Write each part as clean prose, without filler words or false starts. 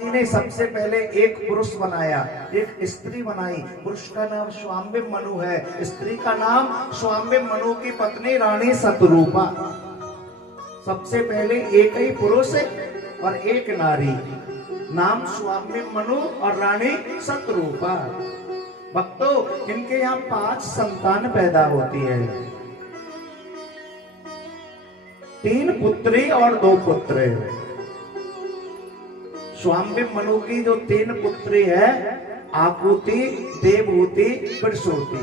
ने सबसे पहले एक पुरुष बनाया, एक स्त्री बनाई। पुरुष का नाम स्वाम्बिम मनु है, स्त्री का नाम स्वाम्बिम मनु की पत्नी रानी सतरूपा। सबसे पहले एक ही पुरुष और एक नारी, नाम स्वाम्बिम मनु और रानी सतरूपा। भक्तों, इनके यहाँ 5 संतान पैदा होती है, 3 पुत्री और 2 पुत्र। स्वाम्बिम मनु की जो 3 पुत्री है, आकुति, देवहूति, प्रसूति।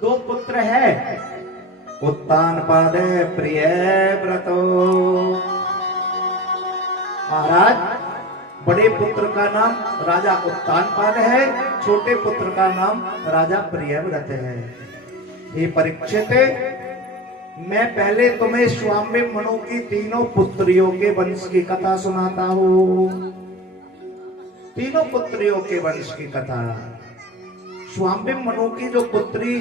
2 पुत्र है, उत्तानपाद प्रिय व्रतो। महाराज, बड़े पुत्र का नाम राजा उत्तानपाद है, छोटे पुत्र का नाम राजा प्रियव्रत है। ये परीक्षित, मैं पहले तुम्हें स्वाम्बिम मनु की 3 पुत्रियों के वंश की कथा सुनाता हूँ। 3 पुत्रियों के वंश की कथा। स्वाम्बिम मनु की जो पुत्री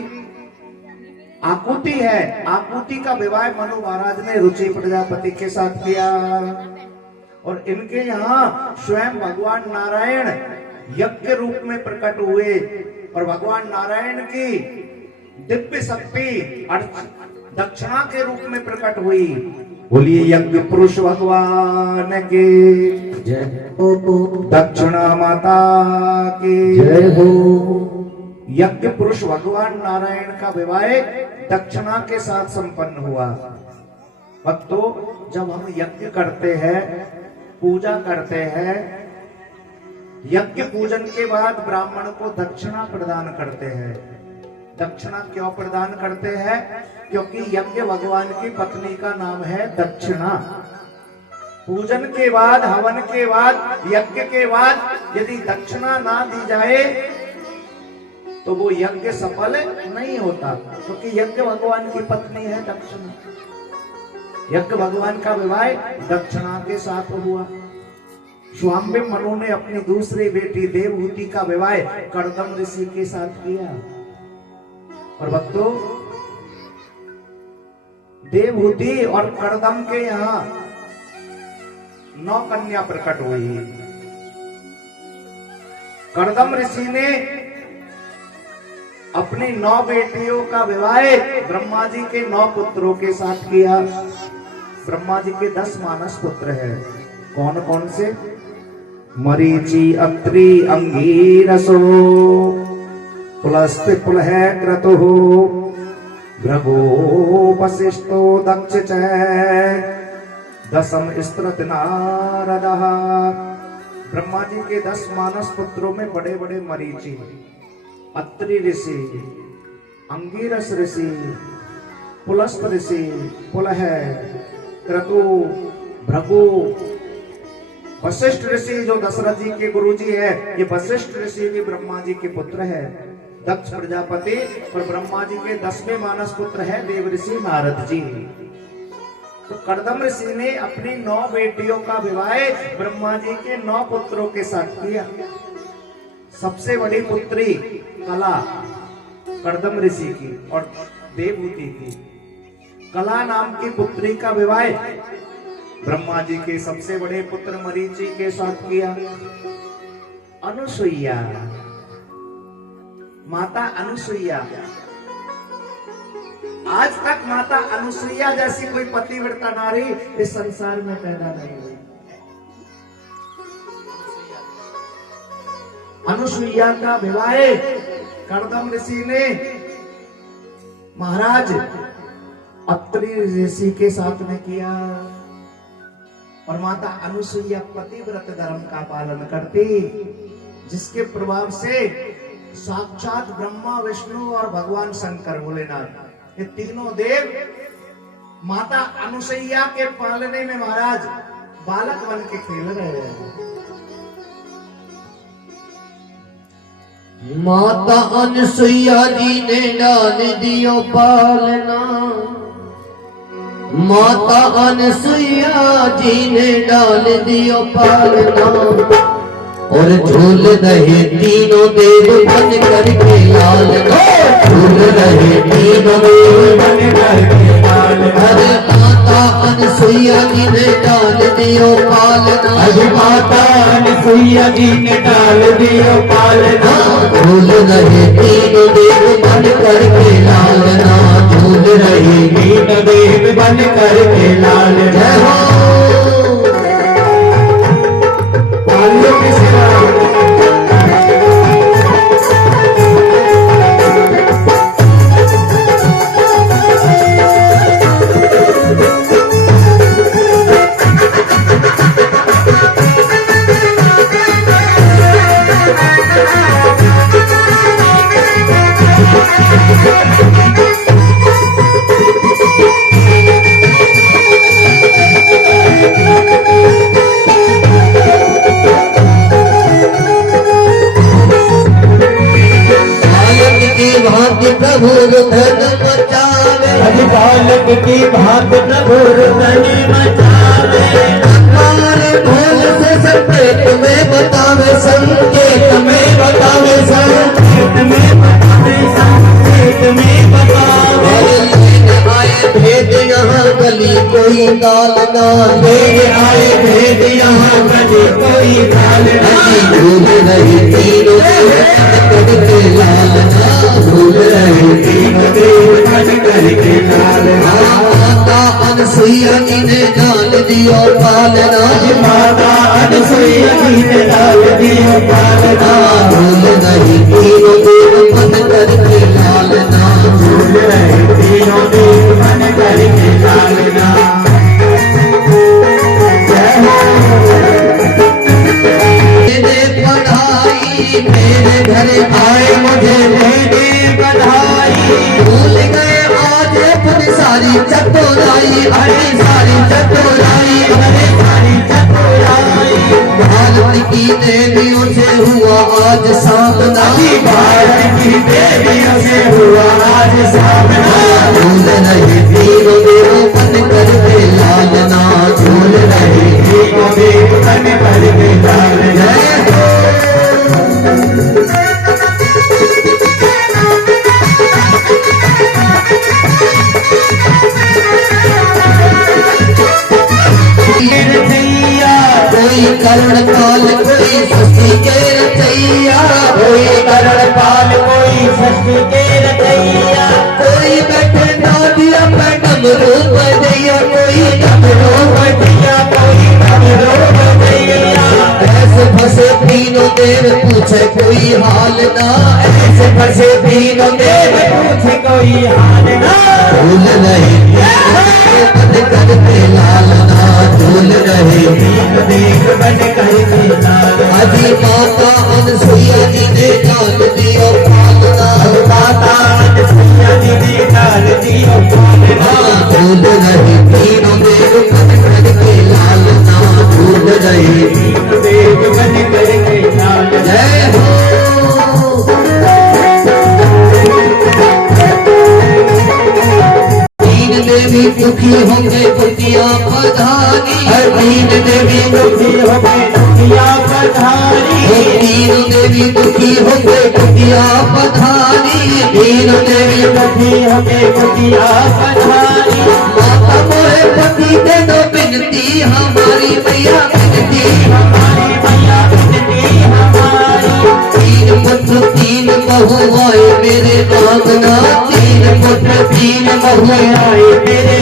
आकुति है, आकुति का विवाह मनु महाराज ने रुचि प्रजापति के साथ किया और इनके यहाँ स्वयं भगवान नारायण यज्ञ रूप में प्रकट हुए और भगवान नारायण की दिव्य शक्ति दक्षिणा के रूप में प्रकट हुई। बोलिए यज्ञ पुरुष भगवान के जय हो, दक्षिणा माता के जय हो। यज्ञ पुरुष भगवान नारायण का विवाह दक्षिणा के साथ संपन्न हुआ। भक्तों, जब हम यज्ञ करते हैं, पूजा करते हैं, यज्ञ पूजन के बाद ब्राह्मण को दक्षिणा प्रदान करते हैं। दक्षिणा क्यों प्रदान करते हैं? क्योंकि यज्ञ भगवान की पत्नी का नाम है दक्षिणा। पूजन के बाद, हवन के बाद, यज्ञ के बाद यदि दक्षिणा ना दी जाए तो वो यज्ञ सफल नहीं होता, क्योंकि यज्ञ भगवान की पत्नी है दक्षिणा। यज्ञ भगवान का विवाह दक्षिणा के साथ हुआ। स्वाम्बिम मनु ने अपनी दूसरी बेटी देवहूति का विवाह कर्दम ऋषि के साथ किया। और भक्तों, देवहूति और कर्दम के यहाँ 9 कन्या प्रकट हुई। कर्दम ऋषि ने अपनी 9 बेटियों का विवाह ब्रह्मा जी के 9 पुत्रों के साथ किया। ब्रह्मा जी के 10 मानस पुत्र हैं। कौन कौन से? मरीचि, अत्रि, अंगीरसो, पुलस्त्य पुलह क्रतुः, भृगु, वसिष्ठो, दक्ष च, 10 स्त्रत नारदः। ब्रह्मा जी के 10 मानस पुत्रों में बड़े बड़े मरीचि, अत्रि ऋषि, अंगीरस ऋषि, पुलस्त्य ऋषि, पुलह, क्रतु, भृगु, वशिष्ठ ऋषि जो दशरथ जी के गुरु जी है, ये वशिष्ठ ऋषि भी ब्रह्मा जी के पुत्र है, दक्ष प्रजापति। और ब्रह्मा जी के 10वें मानस पुत्र है देव ऋषि नारद जी। तो कर्दम ऋषि ने अपनी 9 बेटियों का विवाह ब्रह्मा जी के 9 पुत्रों के साथ किया। सबसे बड़ी पुत्री कला कर्दम ऋषि की और देवहूति की। कला नाम की पुत्री का विवाह ब्रह्मा जी के सबसे बड़े पुत्र मरीचि के साथ किया। अनुसुईया, माता अनुसुईया, आज तक माता अनुसुईया जैसी कोई पतिव्रता नारी इस संसार में पैदा नहीं हुई। अनुसुईया का विवाह कर्दम ऋषि ने महाराज अत्रि ऋषि के साथ में किया। और माता अनुसुईया पतिव्रत धर्म का पालन करती, जिसके प्रभाव से साक्षात ब्रह्मा, विष्णु और भगवान शंकर भोलेनाथ, ये तीनों देव माता अनुसुईया के पालने में महाराज बालक बन के खेल रहे हैं। माता अनुसुईया जी ने डाल दियो पालना, माता अनुसुईया जी ने डाल दियो पालना, और झूल रहे तीनों देव बन करके लालना, झूल रहे तीनों देव बन करके लालना। अरे माता अनसुईया जी ने डाल दियो पालना अरे माता अनसुईया जी ने डाल दियो पालना झूल रहे तीन देव बन करके लालना झूल रहे दीन देव बन करके लालना जय हो तालियों की सेवा भांति प्रभु धन मचावे बालक की भात प्रभु धनी मचावे हमारे भोल से संकेत में बतावे संकेत में बतावे संकेत में बतावे संकेत में बतावे लेने आए भेद यहाँ गली कोई गाल ना लेने आए भेद यहाँ गली कोई गाल अजी झूल रही तीनों करके लालना झूल रही तीनों देव बन करके लालना माता अनसुईया जी ने डाल दियो पालना माता अनसुईया जी ने डाल दियो पालना झूल रही तीनों देव बन करके लालना झूल रहे तीनों देव बन करके लालना जय हो मेरे बधाई मेरे घर आए मुझे मेरी बधाई भूल गए आज अपनी सारी चतुराई अरे सारी चतुराई अरे सारी चतुराई भारत की देवियों से हुआ आज सामना भारत की देवियों से हुआ आज सामना झूल रहे तीनों देव बन करके लालना झूल रहे तीनों देव बन करके लालना कोई करुण काल कोई सस्ती के रचैया कोई करण पाल कोई सृष्टि के रचैया कोई बैठे नादिया में डमरू बजैया कोई डमरू बजैया कोई डमरू बजैया ऐसे फंसे तीनों देव पूछे कोई हाल ना ऐसे फंसे तीनों देव पूछे कोई हाल ना झूल रहे बन करके लालना झूल रहे तीन देव बन करके लालना अजी माता अनसुईया जी ने डाल दियो पालना माता अनसुईया जी ने डाल दियो पालना झूल रहे तीनों देव बन करके लालना झूल रहे तीन देव बन करके लालना जय हो तीन देवी दुखी होंगे दुखिया पधारी तीन देवी दुखी होंगे दुखिया पधारी तीन देवी दुखी होंगे दुखिया पधारी तीन देवी दुखी होंगे दुखिया पधारी माता मोहे पति दे दो बिनती हमारी मैया बिनती हमारी मैया बिनती हमारी तीन पुत्र तीन बहू आए मेरे आंगना तीन पुत्र तीन बहू आए मेरे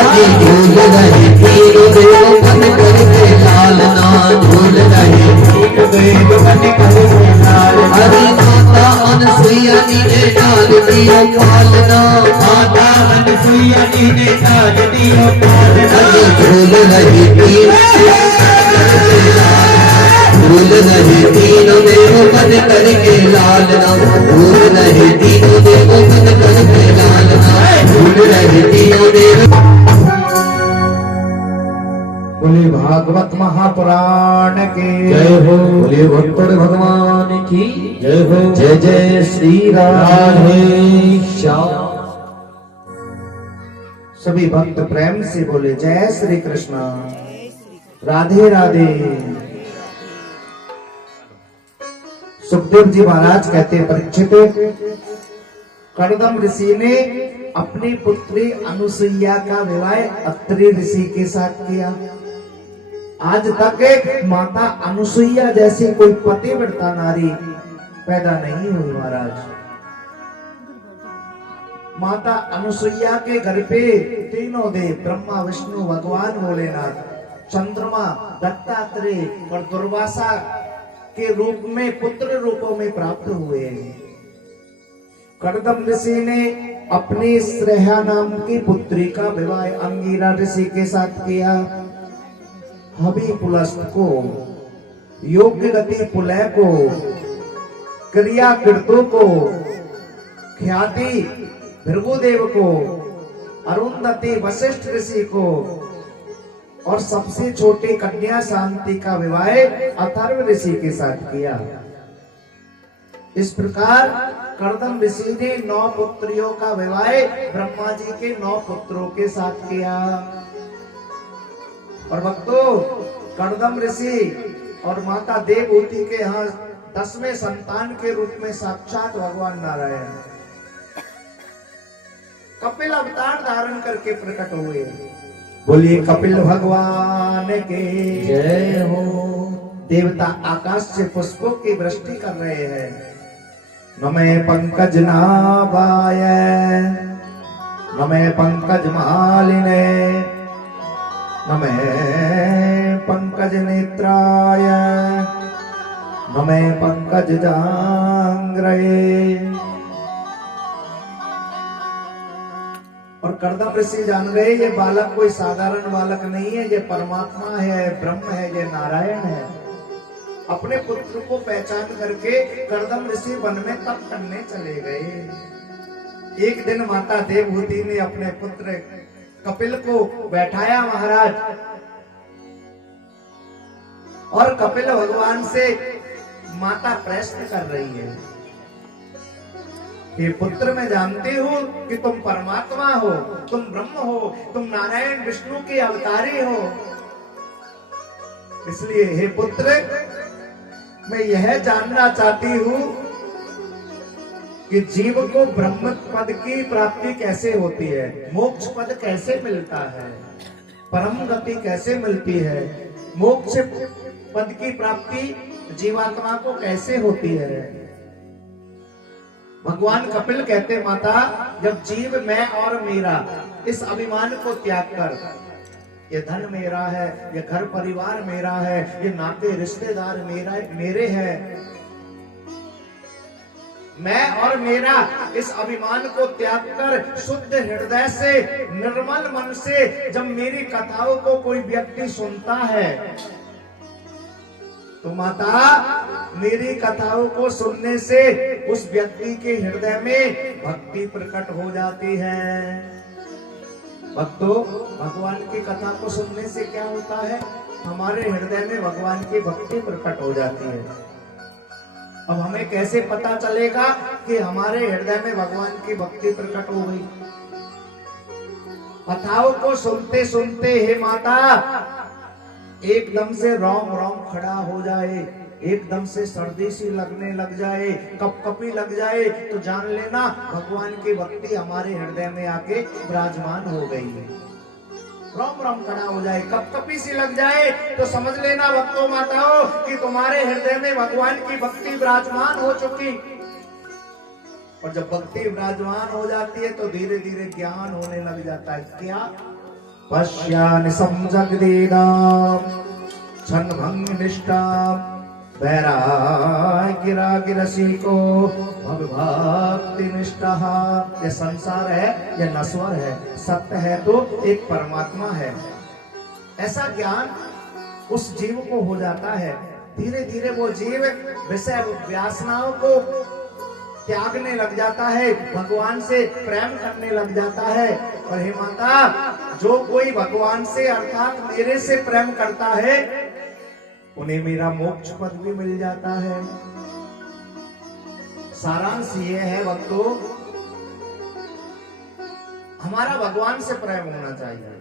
अजी झूल रहे तीनों देव बन करके लालना झूल रहे तीन देव बन करके लालना हरी माता अनसुईया जी ने डाल दियो पालना माता अनसुईया जी ने डाल दियो पालना अजी झूल रहे झूल रहे तीनों देव बन करके लालना झूल रहे तीनों देव बन करके लालना झूल रहे तीनों देव बोले भागवत महापुराण के जय हो बोले भक्तों भगवान की जय हो जय जय श्री राधे श्याम सभी भक्त प्रेम से बोले जय श्री कृष्ण राधे राधे। सुखदेव जी महाराज कहते हैं परीक्षित, कर्दम ऋषि ने अपनी पुत्री अनुसुईया का विवाह अत्रि ऋषि के साथ किया। आज तक माता अनुसुईया जैसी कोई पतिव्रता नारी पैदा नहीं हुई महाराज। माता अनुसुईया के घर पे तीनों देव ब्रह्मा विष्णु भगवान भोलेनाथ चंद्रमा दत्तात्रेय और दुर्वासा के रूप में पुत्र रूपों में प्राप्त हुए। कर्दम ऋषि ने अपनी श्रेया नाम की पुत्री का विवाह अंगिरा ऋषि के साथ किया। हवि पुलस्त को, योग्य गति पुलय को, क्रिया कीर्तु को, ख्याति भृगुदेव को, अरुंधति वशिष्ठ ऋषि को और सबसे छोटी कन्या शांति का विवाह अथर्व ऋषि के साथ किया। इस प्रकार कर्दम ऋषि ने 9 पुत्रियों का विवाह ब्रह्मा जी के 9 पुत्रों के साथ किया। और भक्तों, कर्दम ऋषि और माता देवहूति के यहाँ 10वें संतान के रूप में साक्षात भगवान नारायण कपिल अवतार धारण करके प्रकट हुए। बोलिए कपिल भगवान के जय हो। देवता आकाश से पुष्पों की वृष्टि कर रहे हैं। नमे पंकज नाभाय, नमे पंकज मालिने, नमे पंकज नेत्राय, नमे पंकज जांग्रये। और कर्दम ऋषि जान गए ये बालक कोई साधारण बालक नहीं है, ये परमात्मा है, ब्रह्म है, ये नारायण है। अपने पुत्र को पहचान करके कर्दम ऋषि वन में तप करने चले गए। एक दिन माता देवहूति ने अपने पुत्र कपिल को बैठाया महाराज, और कपिल भगवान से माता प्रश्न कर रही है कि पुत्र मैं जानती हूँ कि तुम परमात्मा हो, तुम ब्रह्म हो, तुम नारायण विष्णु के अवतारी हो। इसलिए हे पुत्र, मैं यह जानना चाहती हूँ कि जीव को ब्रह्म पद की प्राप्ति कैसे होती है, मोक्ष पद कैसे मिलता है, परम गति कैसे मिलती है, मोक्ष पद की प्राप्ति जीवात्मा को कैसे होती है। भगवान कपिल कहते माता, जब जीव मैं और मेरा इस अभिमान को त्याग कर, ये धन मेरा है, ये घर परिवार मेरा है, ये नाते रिश्तेदार मेरे हैं, मैं और मेरा इस अभिमान को त्याग कर शुद्ध हृदय से, निर्मल मन से जब मेरी कथाओं को कोई व्यक्ति सुनता है, तो माता मेरी कथाओं को सुनने से उस व्यक्ति के हृदय में भक्ति प्रकट हो जाती है। भक्तों, भगवान की कथा को सुनने से क्या होता है, हमारे हृदय में भगवान की भक्ति प्रकट हो जाती है। अब हमें कैसे पता चलेगा कि हमारे हृदय में भगवान की भक्ति प्रकट हो गई? कथाओं को सुनते सुनते हे माता एकदम से रोम रोम खड़ा हो जाए, एकदम से सर्दी सी लगने लग जाए, कपकपी लग जाए, तो जान लेना भगवान की भक्ति हमारे हृदय में आके विराजमान हो गई है। रोम रोम खड़ा हो जाए, कपकपी सी लग जाए, तो समझ लेना भक्तों माताओं कि तुम्हारे हृदय में भगवान की भक्ति विराजमान हो चुकी। और जब भक्ति विराजमान हो जाती है तो धीरे धीरे ज्ञान होने लग जाता है। क्या? पश्यानि समजगदीनां क्षणभंग निष्ठां वैरागिरसिको भक्ति निष्ठा। ये संसार है, ये नश्वर है, सत्य है तो एक परमात्मा है, ऐसा ज्ञान उस जीव को हो जाता है। धीरे धीरे वो जीव विषय वासनाओं को त्यागने लग जाता है, भगवान से प्रेम करने लग जाता है। और हे माता, जो कोई भगवान से अर्थात मेरे से प्रेम करता है उन्हें मेरा मोक्ष पद भी मिल जाता है। सारांश ये है भक्तों, हमारा भगवान से प्रेम होना चाहिए।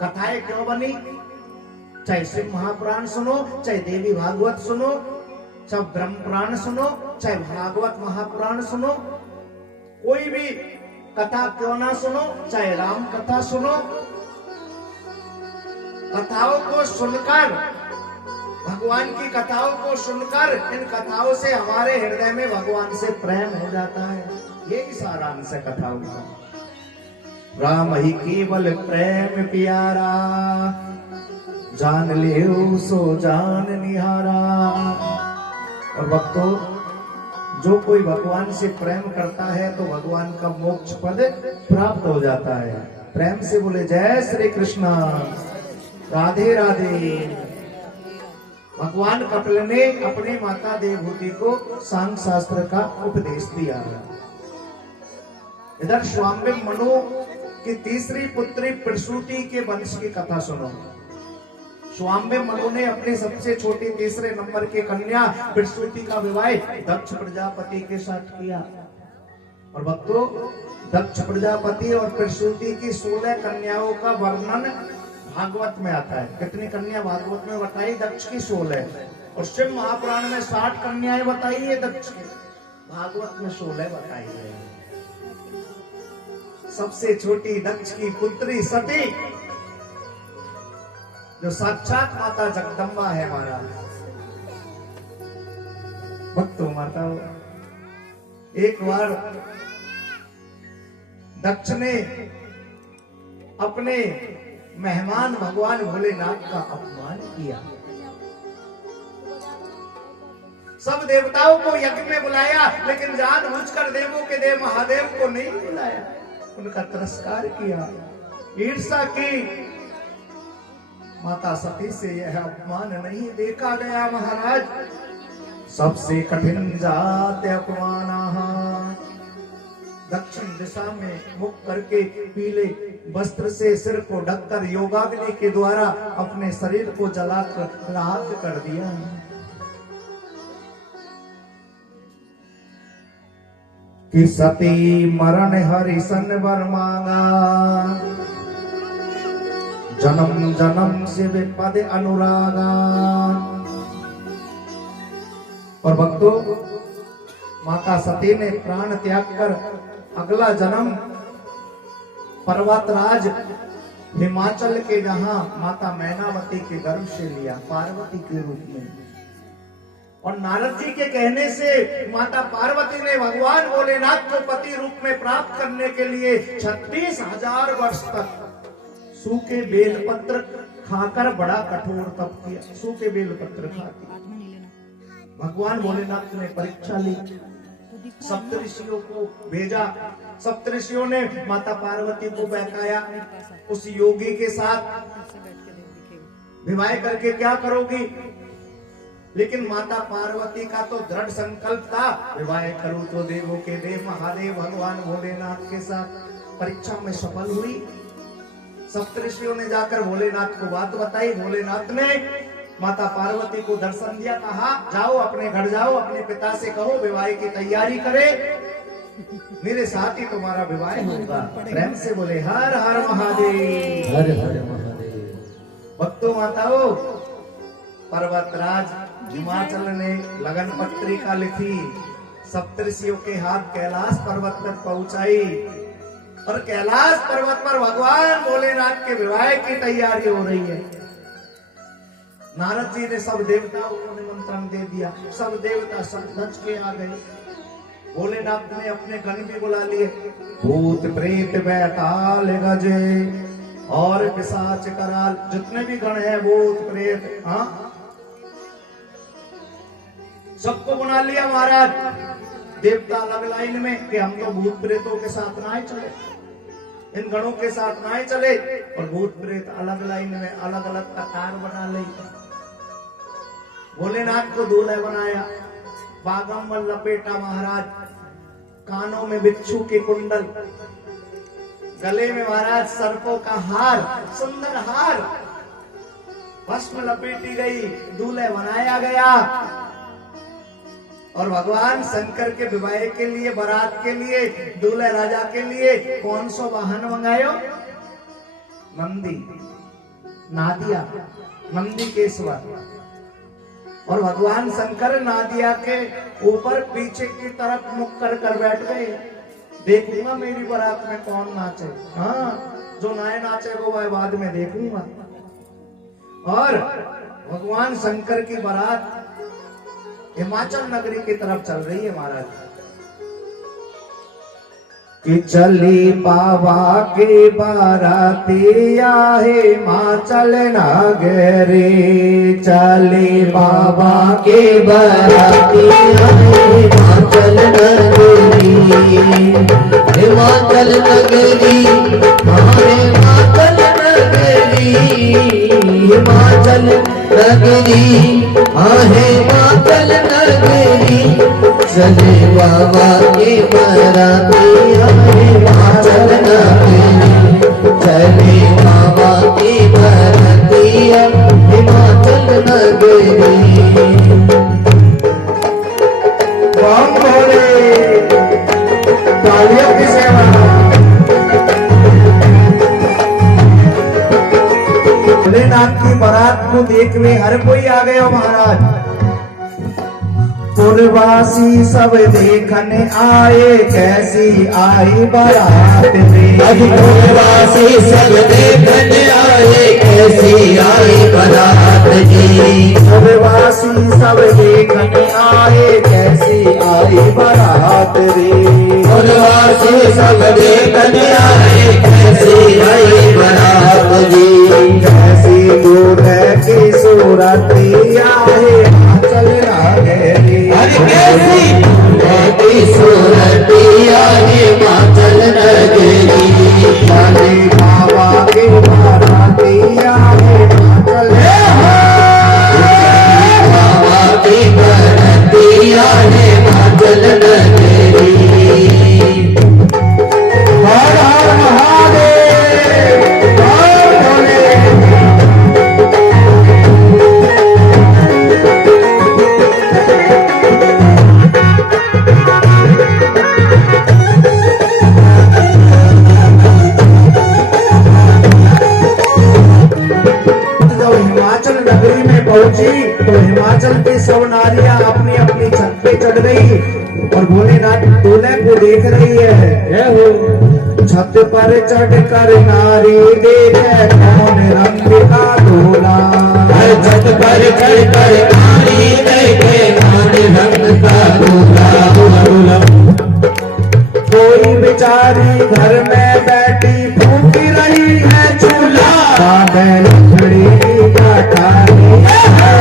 कथाएं क्यों बनी? चाहे शिव महापुराण सुनो, चाहे देवी भागवत सुनो, चाहे ब्रह्म पुराण सुनो, चाहे भागवत महापुराण सुनो, कोई भी कथा क्यों ना सुनो, चाहे राम कथा सुनो, कथाओं को सुनकर, भगवान की कथाओं को सुनकर, इन कथाओं से हमारे हृदय में भगवान से प्रेम हो जाता है। यही सारांश है कथाओं का। राम ही केवल प्रेम प्यारा, जान ले सो जान निहारा। और भक्तों, जो कोई भगवान से प्रेम करता है तो भगवान का मोक्ष पद प्राप्त हो जाता है। प्रेम से बोले जय श्री कृष्ण, राधे राधे। भगवान कपिल ने अपने माता देवहूति को सांख्य शास्त्र का उपदेश दिया। इधर स्वामित्व मनु की तीसरी पुत्री प्रसूति के वंश की कथा सुनो। स्वामित्व मनु ने अपने सबसे छोटी तीसरे नंबर की कन्या प्रसूति का विवाह दक्ष प्रजापति के साथ किया। और भक्तों, दक्ष प्रजापति और प्रसूति की 16 कन्याओं का वर्णन भागवत में आता है। कितनी कन्या भागवत में बताई? दक्ष की 16। और शिव महापुराण में 60 कन्याएं बताई है दक्ष की, भागवत में 16 बताई है। सबसे छोटी दक्ष की पुत्री सती, जो साक्षात माता जगदम्बा है महाराज। भक्तों माता, एक बार दक्ष ने अपने मेहमान भगवान भोलेनाथ का अपमान किया। सब देवताओं को यज्ञ में बुलाया, लेकिन जानबूझकर देवों के देव महादेव को नहीं बुलाया, उनका तिरस्कार किया, ईर्ष्या की। माता सती से यह अपमान नहीं देखा गया महाराज। सबसे कठिन जात अपमान। दक्षिण दिशा में मुख करके पीले वस्त्र से सिर को ढककर योगाग्नि के द्वारा अपने शरीर को जलाकर राख कर दिया। कि सती मरण हरिशन वर मांगा, जन्म जन्म से वे पद अनुरागा। और भक्तों, माता सती ने प्राण त्याग कर अगला जन्म पर्वतराज हिमाचल के जहां माता मैनावती के गर्भ से लिया, पार्वती के रूप में। और नारद जी के कहने से माता पार्वती ने भगवान भोलेनाथ को पति रूप में प्राप्त करने के लिए 36,000 वर्ष तक सूखे बेलपत्र खाकर बड़ा कठोर तप किया। सूखे बेलपत्र खाकर भगवान भोलेनाथ ने परीक्षा ली, सप्तऋषियों को भेजा। सप्तऋषियों ने माता पार्वती को बहकाया, उस योगी के साथ विवाह करके क्या करोगी? लेकिन माता पार्वती का तो दृढ़ संकल्प था, विवाह करूं तो देवों के देव महादेव भगवान भोलेनाथ के साथ। परीक्षा में सफल हुई। सप्तऋषियों ने जाकर भोलेनाथ को बात बताई। भोलेनाथ ने माता पार्वती को दर्शन दिया, कहा जाओ अपने घर जाओ, अपने पिता से कहो विवाह की तैयारी करे, मेरे साथ ही तुम्हारा विवाह होगा। प्रेम से बोले हर हर महादेव, हर हर महादेव। भक्तों माताओं, पर्वतराज हिमाचल ने लगन पत्रिका लिखी, सप्तऋषियों के हाथ कैलाश पर्वत पर पहुंचाई। और कैलाश पर्वत पर भगवान भोलेनाथ के विवाह की तैयारी हो रही है। नारद जी ने सब देवताओं को निमंत्रण दे दिया। सब देवता सब नच के आ गए। भोलेनाथ ने अपने गण भी बुला लिए। भूत प्रेत बैताल गजे और पिशाच कराल, जितने भी गण हैं भूत प्रेत, हाँ सबको बुला लिया महाराज। देवता अलग लाइन में कि हम तो भूत प्रेतों के साथ ना ही चले, इन गणों के साथ ना ही चले। और भूत प्रेत अलग लाइन में अलग अलग कतार बना ली। भोलेनाथ को दूल्हा बनाया, बागम लपेटा महाराज, कानों में बिच्छू के कुंडल, गले में महाराज सर्पों का हार, सुंदर हार, भस्म लपेटी गई, दूल्हे बनाया गया। और भगवान शंकर के विवाह के लिए, बारात के लिए, दूल्हे राजा के लिए कौन सा वाहन मंगायो? नंदी, नादिया, नंदी केसवर। और भगवान शंकर नादिया के ऊपर पीछे की तरफ मुख कर बैठ गए। देखूंगा मेरी बारात में कौन नाचे। हाँ, जो नए नाचे वो मैं बाद में देखूंगा। और भगवान शंकर की बारात हिमाचल नगरी की तरफ चल रही है महाराज। कि चली बाबा के बाराती आहे हिमाचल नगरी, चली बाबा के बाराती आहे हिमाचल नगरी, हिमाचल नगरी, हिमाचल नगरी, हिमाचल नगरी, हिमाचल नगरी, चले बाबा के बाराती हिमाचल नगरी, चले बाबा की बाराती हिमाचल नगरी। बम भोले, तालियों की सेवा। भोलेनाथ की बारात को देखने हर कोई आ गए हो महाराज। पुरवासी सब देखने आए कैसी आई बारात में। आज पुरवासी सब देखने आए कैसी आई बारात जी। पुरवासी सब देखने आए कैसी आई बारात रे। पुरवासी सब देखने आए कैसी आई बारात जी। कैसी दूध की सूरतिया है हिमाचल नगरी। अरे कैसी सूरतिया हिमाचल नगरी। चले बाबा की बारातिया है हिमाचल बाबा की बारातिया हिमाचल नगरी। हर हर महादेव, हर भोले। जब हिमाचल नगरी में पहुंची तो हिमाचल की सब नारियां अपनी अपनी छत पे चढ़ गई और भोलेनाथ दूल्हे को देख रही है। छत पर चढ़कर नारी देखे कौन रंग का दूल्हा। छत पर चढ़कर नारी देखे कौन रंग का दूल्हा। कोई बेचारी घर में बैठी फूक रही है चूल्हा। बाबे लकड़ी का ठानी है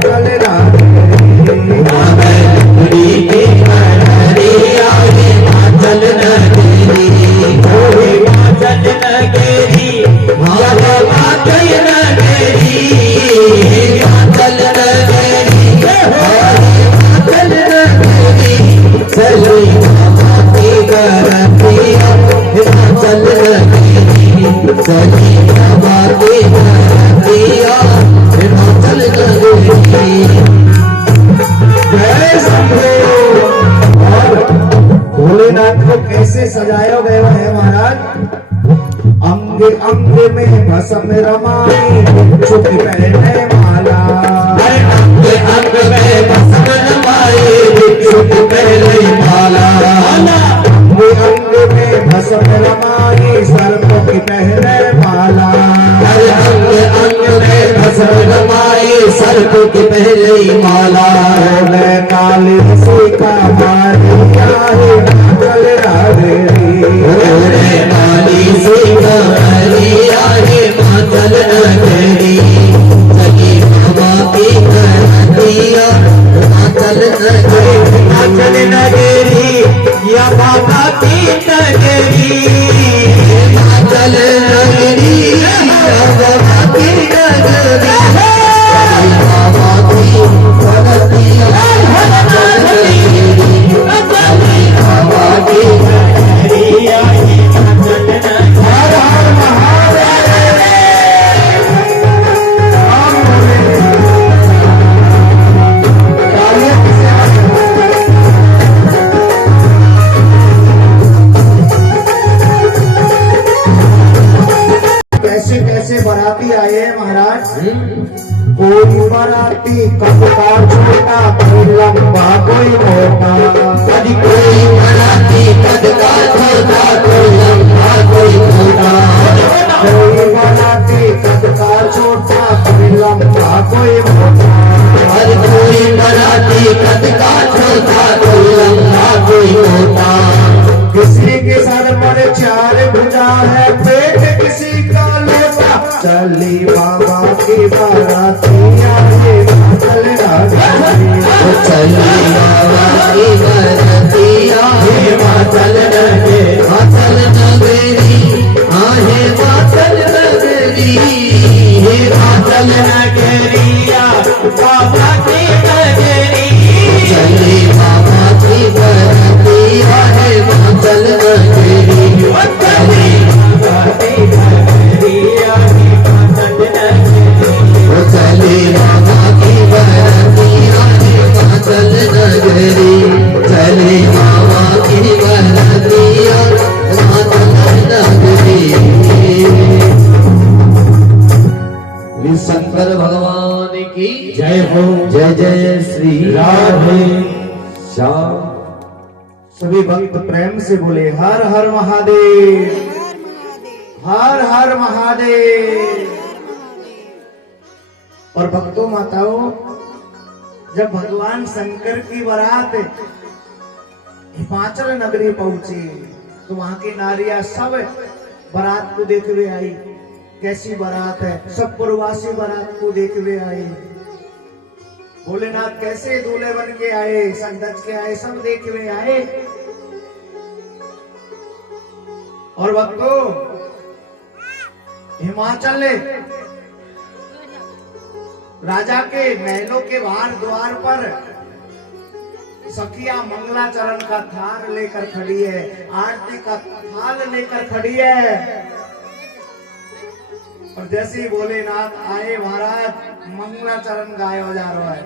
चल नगरी। बाबे लकड़ी की ठानी आहे हिमाचल नगरी। हिमाचल नगरी, हिमाचल नगरी, हिमाचल नगरी, हिमाचल नगरी। चली बाबा की बारातिया हिमाचल नगरी। चली बाबा की बारातिया हिमाचल नगरी। जय शंभो। और भोलेनाथ को कैसे सजाया गया है महाराज। अंग अंग में भस्म रमाई चुप पहने माला। अंग अंग में भस्म रमाई चुप पहने माला। अंग अंग में भस्म रमाई सर्पों की पहने माला। अंग अंग में भस्म रमाई सर्पों की पहले माला। काली सीता मारिया हिमाचल नगरी। काली सीता मारिया हिमाचल नगरी। चली बाबा की बारातिया हिमाचल नगरी। हिमाचल नगरी या बाबा की नगरी। हिमाचल नगरी या बाबा की नगरी। बाबा की बारातिया हिमाचल नगरी। बाबा की बारातिया हिमाचल नगरी। हर हर महादेव। तालियों की सेवा। कैसे कैसे बाराती आए हैं महाराज। कोई बाराती कद का छोटा कोई लंबा कोई मोटा। कभी कोई बाराती कद का कोई बनाते कद का छोटा, कोई लंबा कोई मोटा। हर कोई बनाती कद का छोटा, कोई लंबा कोई मोटा। किसी के सर पर 4 भुजा है, पेट किसी का लोटा। चली बाबा की बारातिया, ये मातल नगरी। चली बाबा की बरतिया, हे मातल नगरी, मातल नगरी, हाँ हे मातल नगरी, हे मातल नगरिया बाबा की नगरी। चली बाबा की बरतिया, हे मातल नगरी, चली बाबा की बरतिया, हे मातल नगरी। चली बाबा की बरतिया, हे मातल नगरी, चली बाबा की बरतिया, मातल नगरी। शंकर भगवान की जय हो। जय जय श्री राधे श्याम। सभी भक्त प्रेम से बोले हर हर महादेव, हर हर महादेव। और भक्तों माताओं, जब भगवान शंकर की बारात हिमाचल नगरी पहुंची तो वहां की नारियां सब बारात को देखने आई। कैसी बारात है, सब प्रवासी बारात को देखने आए। भोलेनाथ कैसे दूल्हे बन के आए, संगत के आए, सब देखने आए। और भक्तों, हिमाचल ने राजा के महलों के बाहर द्वार पर सखिया मंगलाचरण का थाल लेकर खड़ी है, आरती का थाल लेकर खड़ी है। और जैसे ही भोलेनाथ आए महाराज, मंगलाचरण गाया जा रहा है।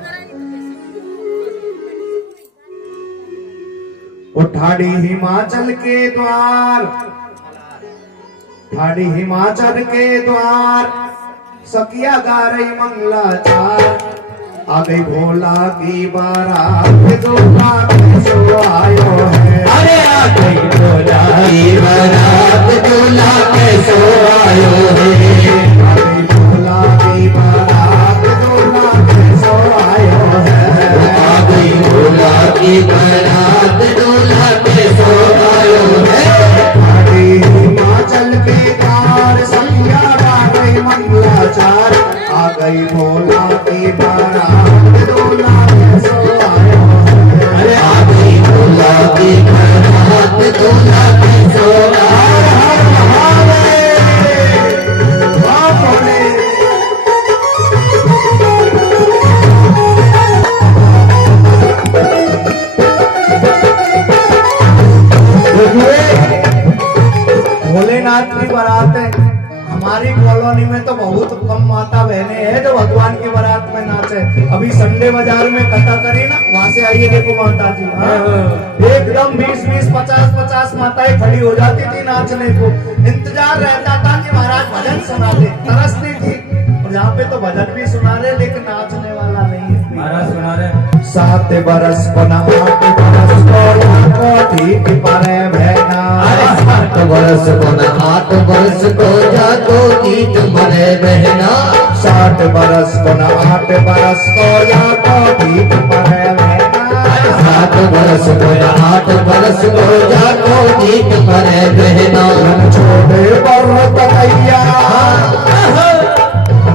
वो ठाड़ी हिमाचल के द्वार, ठाड़ी हिमाचल के द्वार, सखिया गा रही मंगलाचार। आ गई भोला की बारात, दूल्हा कैसो आयो है। अरे आ गई भोला की बारात, दूल्हा कैसो आयो है। आ गई भोला की बारात, दूल्हा कैसो आयो है। आ गई भोला की बारात, दूल्हा कैसो आयो है। ठाड़ी हिमाचल के द्वार, सखिया गा रही मंगलाचार। आ गई भोला की बारात, दूल्हा कैसो आयो है। अरे आ गई भोला की बारात, दूल्हा कैसो आयो है। भोलेनाथ की बारात है। हमारी कॉलोनी में तो बहुत कम माता बहनें हैं जो भगवान की बारात में नाचे। अभी संडे बाजार में कथा करी ना, वहां से आइए देखो माता जी। हाँ? एकदम 20-20, 50-50 माताएं खड़ी हो जाती थी नाचने को। इंतजार रहता था कि महाराज भजन सुना दे, तरसती थी। और यहाँ पे तो भजन भी सुना रहे लेकिन नाचने वाला नहीं है। महाराज सुना रहे 7 बरस बना 8 बरस को ठीक परे बहना। 8 वर्ष को न 8 वर्ष को जाको गीत मरे बहना। 60 बरस को न 8 बरस को जाको ठीक परे बहना। 7 वर्ष को न 8 वर्ष को जाको गीत मरे बहना। छोड़े पर्वत कैया,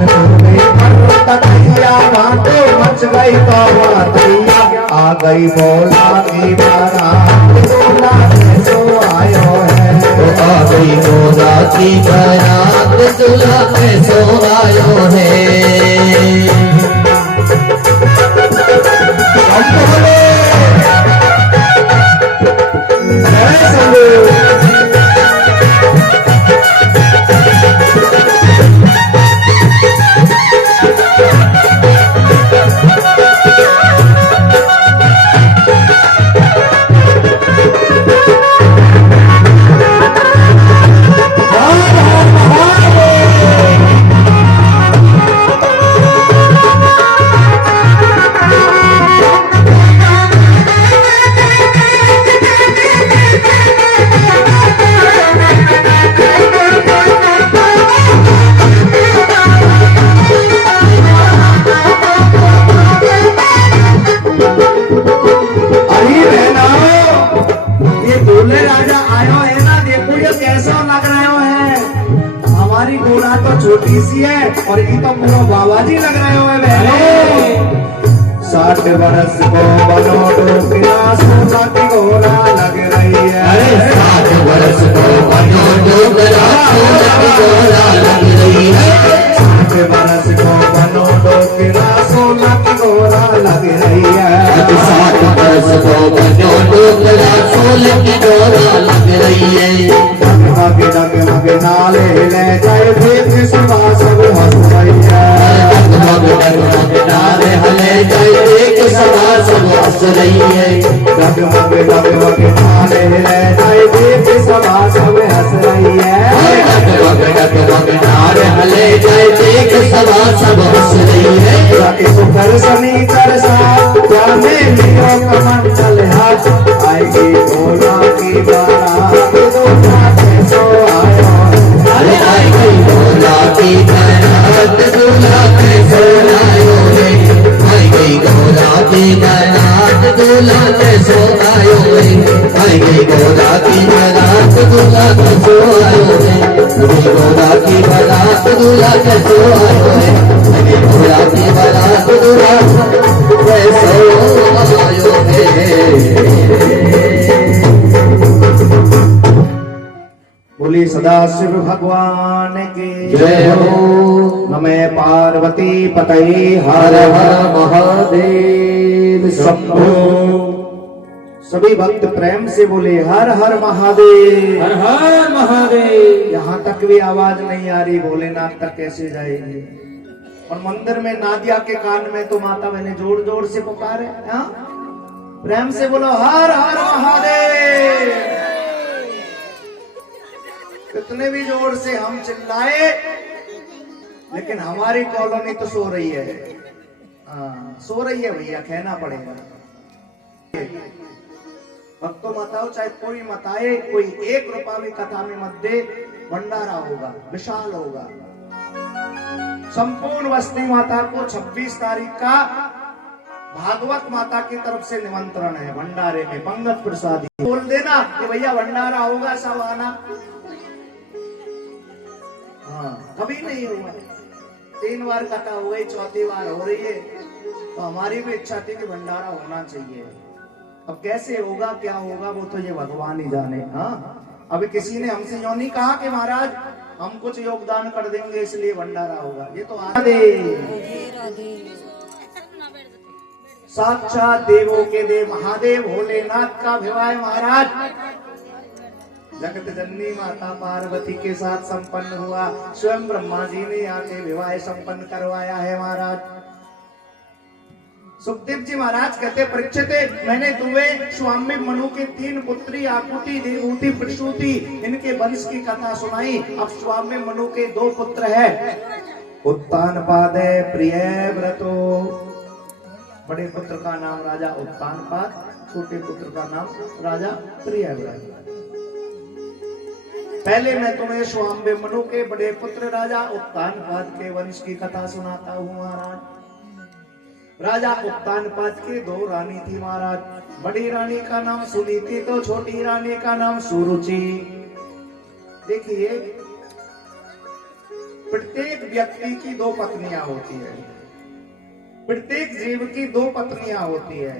छोड़े पर्वत कैया, बाटे मच गई तो बातिया। आ गई भोला की बारात, दूल्हा कैसो आयो है। आ गई भोला की बारात, दूल्हा कैसो आयो है। जय शंभू। 60 वर्ष को बनो डोकरा सोना की गोरा लग रही है। अरे 60 वर्ष को बनो डोकरा सोना की गोरा लग रही है। 60 वर्ष को बनो डोकरा सोना की गोरा लग रही है। 60 वर्ष को बनो डोकरा सोना की गोरा लग रही है। डगमग डगमग नाले ले जाए देख सभा सब हंस रही है। डगमग डगमग नारे हले जाए देख सभा सब हंस रही है। डगमग डगमग नाले ले जाए देख सभा सब हंस रही है। डगमग डगमग नारे हले जाए देख सभा सब हंस रही है। सुखर शनिचर सा जाने लियो कमर चल हाथ आएगी भोला की बारात दूल्हा कैसो आयो। अरे आएगी भोला की बारात दूल्हा कैसो आयो रे। आएगी भोला की बारात दूल्हा कैसो आयो रे। आएगी भोला की बारात दूल्हा कैसो आयो रे। भोला की बारात दूल्हा कैसो आयो रे। भोला की बारात दूल्हा कैसो आयो रे। बोली सदाशिव भगवान की जय हो। नमः पार्वती पतये हर हर महादेव शंभो। सभी भक्त प्रेम से बोले हर हर महादेव। हर हर महादेव। यहाँ तक भी आवाज नहीं आ रही, भोलेनाथ तक कैसे जाएगी। और मंदिर में नादिया के कान में तो माता बहने जोर जोर से पुकारे। हाँ? प्रेम से बोलो हर हर महादेव। कितने भी जोर से हम चिल्लाए लेकिन हमारी कॉलोनी तो सो रही है। सो रही है भैया, कहना पड़ेगा। भक्तों माताओं चाहे कोई मत आए, कोई 1 रुपया भी कथा में मत दे, भंडारा होगा, विशाल होगा। संपूर्ण बस्ती माता को 26 तारीख का भागवत माता की तरफ से निमंत्रण है। भंडारे में पंगत प्रसादी बोल देना कि भैया भंडारा होगा, सब आना। हाँ, कभी नहीं हुआ। 3 बार कथा हो गई, 4थी बार हो रही है। तो हमारी भी इच्छा थी कि भंडारा होना चाहिए। अब कैसे होगा, क्या होगा, वो तो ये भगवान ही जाने। हाँ, अभी किसी ने हमसे यूं नहीं कहा कि महाराज हम कुछ योगदान कर देंगे इसलिए भंडारा होगा। ये तो साक्षात देवों के देव महादेव भोलेनाथ का विवाह महाराज जगत जननी माता पार्वती के साथ संपन्न हुआ। स्वयं ब्रह्मा जी ने आके विवाह संपन्न करवाया है महाराज। सुखदेव जी महाराज कहते परीक्षित, मैंने तुम्हें स्वामी मनु के 3 पुत्री आकुति, देवहूति, प्रसूति, इनके वंश की कथा सुनाई। अब स्वामी मनु के 2 पुत्र है, उत्तानपाद प्रियव्रतो। बड़े पुत्र का नाम राजा उत्तानपाद, छोटे पुत्र का नाम राजा प्रियव्रत। पहले मैं तुम्हें स्वामी मनु के बड़े पुत्र राजा उत्तानपाद के वंश की कथा सुनाता हूँ महाराज। राजा उत्तानपाद की 2 रानी थी महाराज। बड़ी रानी का नाम सुनीति, तो छोटी रानी का नाम सुरुचि। देखिए, प्रत्येक व्यक्ति की 2 पत्नियां होती है, प्रत्येक जीव की 2 पत्नियां होती है।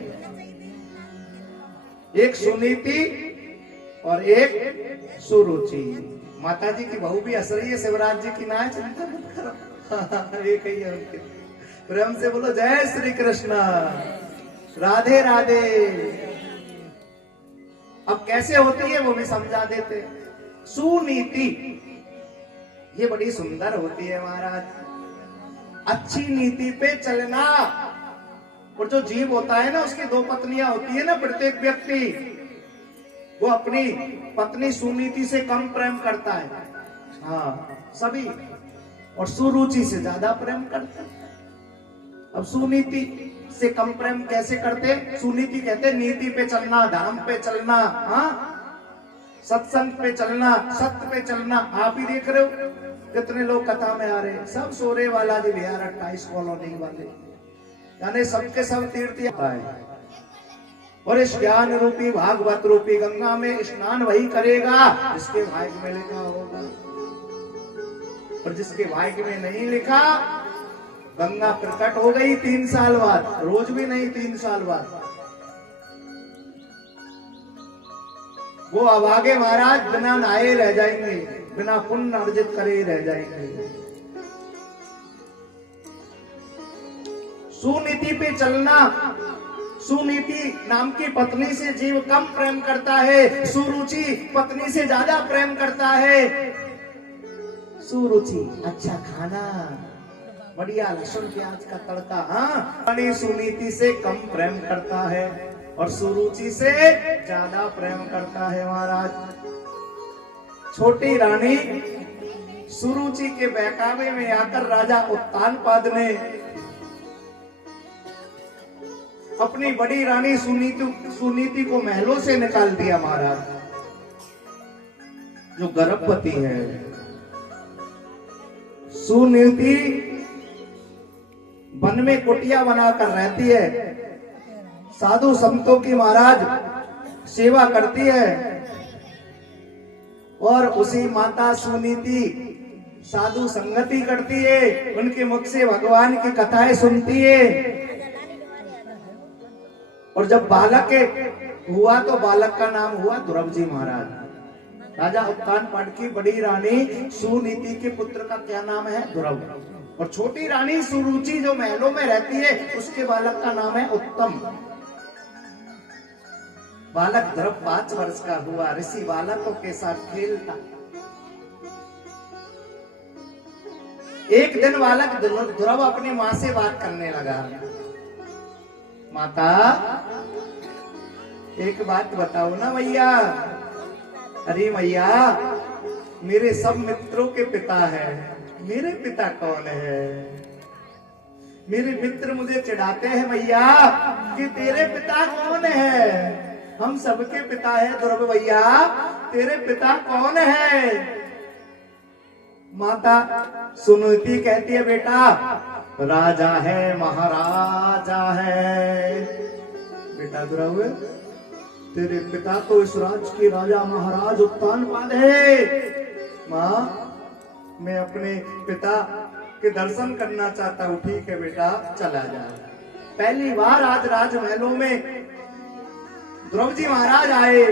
एक सुनीति और एक सुरुचि। माता जी की बहू भी हंस रही है, शिवराज जी की ना है, चिंता मत करो। एक ही है उनके। प्रेम से बोलो जय श्री कृष्ण, राधे राधे। अब कैसे होती है वो भी समझा देते। सुनीति ये बड़ी सुंदर होती है महाराज। अच्छी नीति पे चलना। और जो जीव होता है ना, उसकी 2 पत्नियां होती है ना, प्रत्येक व्यक्ति वो अपनी पत्नी सुनीति से कम प्रेम करता है। हाँ, सभी। और सुरुचि से ज्यादा प्रेम करता है। अब सुनीति से कम प्रेम कैसे करते? सुनीति कहते नीति पे चलना, धर्म पे चलना, हाँ, सत्संग पे चलना, सत्य पे चलना। आप ही देख रहे हो कितने लोग कथा में आ रहे हैं, सब सोरे वाला जी बिहार 28 कॉलोनी वाले, यानी सबके सब तीर्थ है। और इस ज्ञान रूपी भागवत रूपी गंगा में स्नान वही करेगा जिसके भाग्य में लिखा होगा। और जिसके भाग्य में नहीं लिखा गंगा प्रकट हो गई 3 साल बाद, रोज भी नहीं 3 साल बाद। वो अब आगे महाराज बिना नहाए रह जाएंगे, बिना पुण्य अर्जित करे रह जाएंगे। सुनीति पे चलना, सुनीति नाम की पत्नी से जीव कम प्रेम करता है, सुरुचि पत्नी से ज्यादा प्रेम करता है। सुरुचि अच्छा खाना, बढ़िया लहसुन प्याज का तड़का, हाँ, सुनीति से कम प्रेम करता है और सुरुचि से ज्यादा प्रेम करता है महाराज। छोटी रानी सुरुचि के बहकावे में आकर राजा उत्तानपाद ने अपनी बड़ी रानी सुनीति को महलों से निकाल दिया महाराज, जो गर्भवती है। सुनीति वन में कुटिया बनाकर रहती है, साधु संतों की महाराज सेवा करती है और उसी माता सुनीति साधु संगति करती है, उनके मुख से भगवान की कथाएं सुनती है। और जब बालक हुआ तो बालक का नाम हुआ ध्रुव जी महाराज। राजा उत्तानपाद की बड़ी रानी सुनीति के पुत्र का क्या नाम है? ध्रुव। और छोटी रानी सुरुचि जो महलों में रहती है उसके बालक का नाम है उत्तम। बालक ध्रुव 5 वर्ष का हुआ, ऋषि बालकों के साथ खेलता। एक दिन बालक ध्रुव अपनी माँ से बात करने लगा, माता एक बात बताओ ना भैया। अरे भैया, मेरे सब मित्रों के पिता है, मेरे पिता कौन है? मेरे मित्र मुझे चिढ़ाते हैं भैया कि तेरे पिता कौन है। हम सबके पिता है ध्रुव भैया, तेरे पिता कौन है? माता सुनीति कहती है, बेटा राजा है, महाराजा है। बेटा ध्रुव, तेरे पिता तो इस राज के राजा महाराज उत्तानपाद है। माँ, मैं अपने पिता के दर्शन करना चाहता हूँ। ठीक है बेटा, चला जा। पहली बार आज राजमहलों में ध्रुव जी महाराज आए।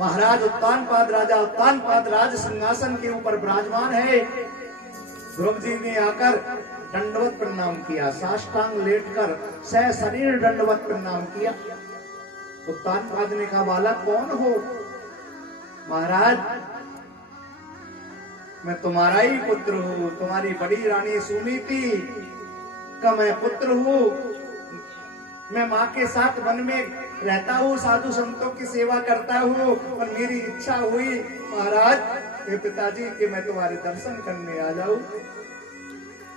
महाराज उत्तानपाद, राजा उत्तानपाद राज सिंहासन के ऊपर विराजमान है। ध्रुव जी ने आकर दंडवत प्रणाम किया, साष्टांग लेटकर सशरीर दंडवत प्रणाम किया। उत्तानपाद ने कहा, बालक कौन हो? महाराज, मैं तुम्हारा ही पुत्र हूँ, तुम्हारी बड़ी रानी सुनीति का मैं पुत्र हूँ। मैं माँ के साथ वन में रहता हूँ, साधु संतों की सेवा करता हूँ और मेरी इच्छा हुई महाराज ये पिताजी कि मैं तुम्हारे दर्शन करने आ जाऊं।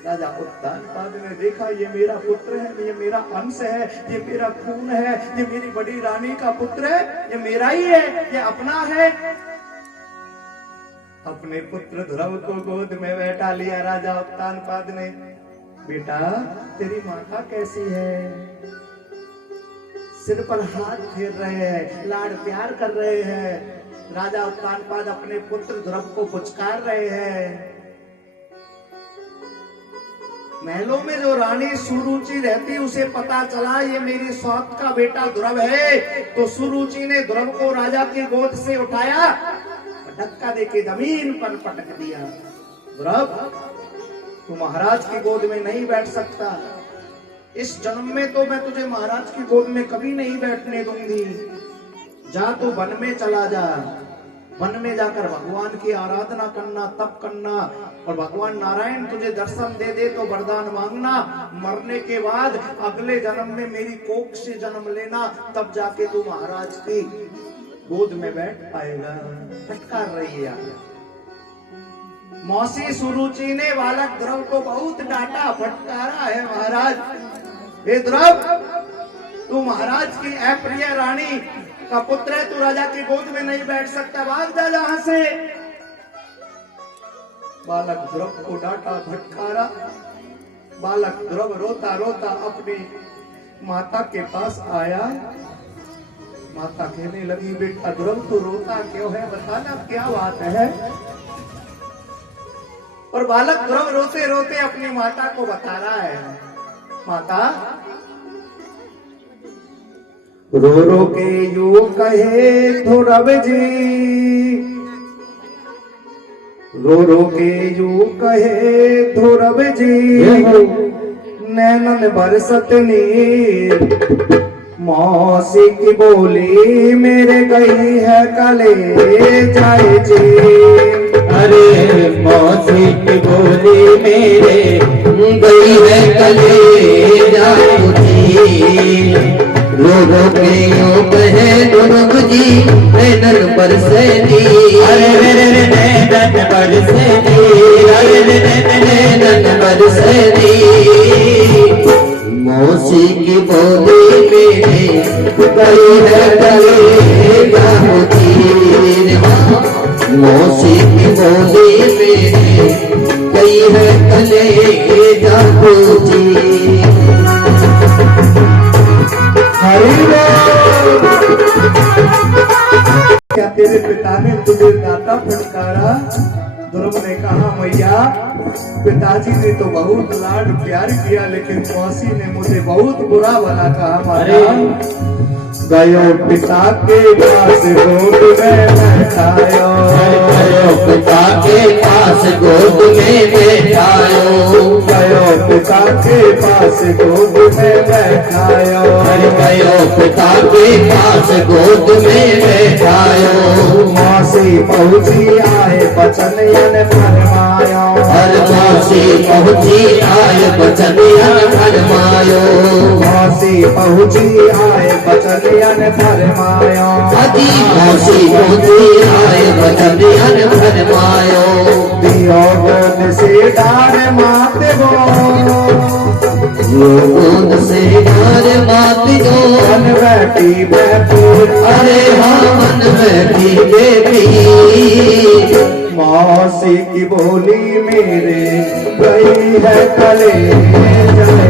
राजा उत्तानपाद ने देखा, ये मेरा पुत्र है, ये मेरा अंश है, ये मेरा खून है, ये मेरी बड़ी रानी का पुत्र है, ये मेरा ही है, ये अपना है। अपने पुत्र ध्रुव को गोद में बैठा लिया राजा उत्तानपाद ने। बेटा, तेरी माता कैसी है? सिर पर हाथ फेर रहे हैं, लाड़ प्यार कर रहे हैं। राजा उत्तानपाद अपने पुत्र ध्रुव को पुचकार रहे हैं। महलों में जो रानी सुरुचि रहती, उसे पता चला ये मेरी सौत का बेटा ध्रुव है, तो सुरुचि ने ध्रुव को राजा की गोद से उठाया, धक्का देके जमीन पर पटक दिया। ध्रुव, तू महाराज की गोद में नहीं बैठ सकता। इस जन्म में तो मैं तुझे महाराज की गोद में कभी नहीं बैठने दूंगी। जा, तू वन में चला जा। वन में जाकर भगवान की आराधना करना, तप करना, और भगवान नारायण तुझे दर्शन दे दे तो वरदान मांगना। मरने के बाद अगले जन्म में मेरी कोख से जन्म लेना, तब जाके तू महाराज की गोद में बैठ पाएगा। फटकार रही है। मौसी सुरुचि ने बालक ध्रुव को बहुत डांटा, फटकारा है। महाराज, हे ध्रुव, तू महाराज की अप्रिय रानी का पुत्र है, तू राजा की गोद में नहीं बैठ सकता, भाग जा यहां से। बालक ध्रुव को डांटा, फटकारा। बालक ध्रुव रोता रोता अपनी माता के पास आया। माता कहने लगी, बेटा ध्रुव, तू रोता क्यों है? बताना क्या बात है। और बालक ध्रुव रोते रोते अपनी माता को बता रहा है, माता रो रो के यू कहे ध्रुव जी, रो रो के यू कहे ध्रुव जी, नैनन बरसत नीर, मौसी की बोली मेरे गई है कले जाए जी। अरे मौसी की बोली मेरे गई है कले जाओ जी, रो रो के यूं कहे ध्रुव जी, नैनन बरसेगी। अरे मेरे नैनन बरसेगी, अरे मेरे नैनन बरसेगी। मौसी की बोली मेरे गई है कले जाओ जी, मौसी की बोली मेरे गई है कले जाओ जी। हरि बोल। क्या तेरे पिता ने तुझे दाता फटकारा? ध्रुव ने कहा, मैया पिताजी ने तो बहुत लाड प्यार किया, लेकिन मौसी ने मुझे बहुत बुरा भला कहा। माता गयो पिता के पास गोद में बैठायो, गयो पिता के पास गोद में बैठायो, गयो पिता के पास गोद में बैठायो, गयो पिता के पास गोद में बैठायो। मौसी पहुंची आए बचन यन फरमायो, हर मौसी पहुंची आए बचन यन फरमायो, मौसी पहुंची आए बचन यन फरमायो, अजी मौसी पहुंची आए बचन यन फरमायो। दियो गोद से डार माते गो, गोद से डार मात गो, मन बैठी बैठूर, अरे हाँ मन बैठी बेटी। मौसी की बोली मेरे गई है कले जले